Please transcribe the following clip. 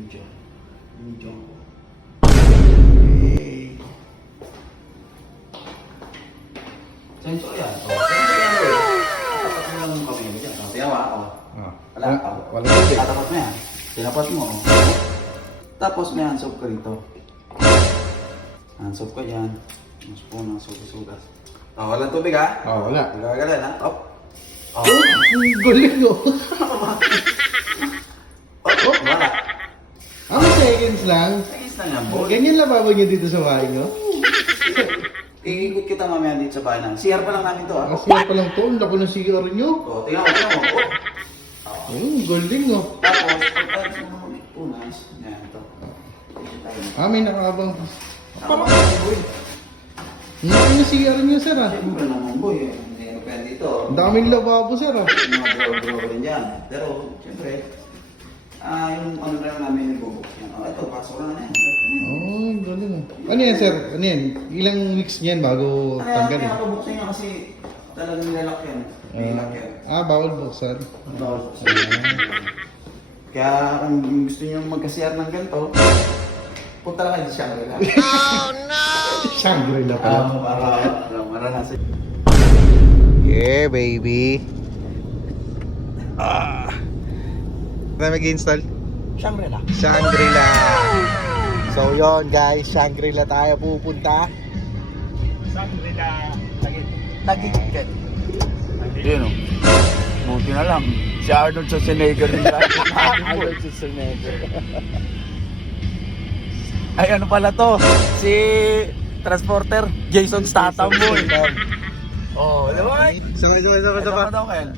Video. Video. Sensor yan. Sensor yan. Tapat mo lang yung kamay mo dyan. Tiyawa ako. Wala. Wala tubig. Tatapat mo yan. Tinapat mo. Tapos may handsoap ka rito. Handsoap ka dyan. Spoon ng sugas-sugas. Wala tubig ha? Wala. Gagalan ha? Op. Oh, galing oh. Wala. Ang seconds lang. Sagis na yan, boy. Ganyan lababo niyo dito sa bahay nyo? Iikot kita mamaya dito sa bahay na. CR pa lang namin to ha? Masaya pa lang to. Ang lako ng CR nyo. Tingnan mo. Galing oh. Tapos, pagkakas mo punas, yan ito. May nakabang. Parang boy. Ang laki ng CR nyo, sir ah. Siyempre naman boy, hindi ano pa yan dito. Ang daming lababo, sir ah. Mga bro rin dyan. Pero, siyempre, yung ano na lang namin nilubok yan. Ito, pasok na yan. Galing oh. Ano yan, sir? Ano yan? Ilang weeks niyan bago tanggalin? Kaya pabuksan niya kasi talagang nilalak yan. Nilalak yan. Bawal buksan. Bawal buksan. Kaya kung gusto niyo magka-CR ng ganito, punta lang kayo sa Shangri-La. Shangri-La pala. Para maranasan. Yeah, baby. Na mag-install? Shangri-La. Shangri-La. So yon guys, Shangri-La tayo pupunta. Shangri-La. Tagig. Yun o. Buti na lang. Si Arnold Schwarzenegger rin tayo. Arnold Schwarzenegger. Ay ano pala to? Si Transporter, Jason Statham mo eh. Oh, di ba? Sabay. Ito pa daw, Kel.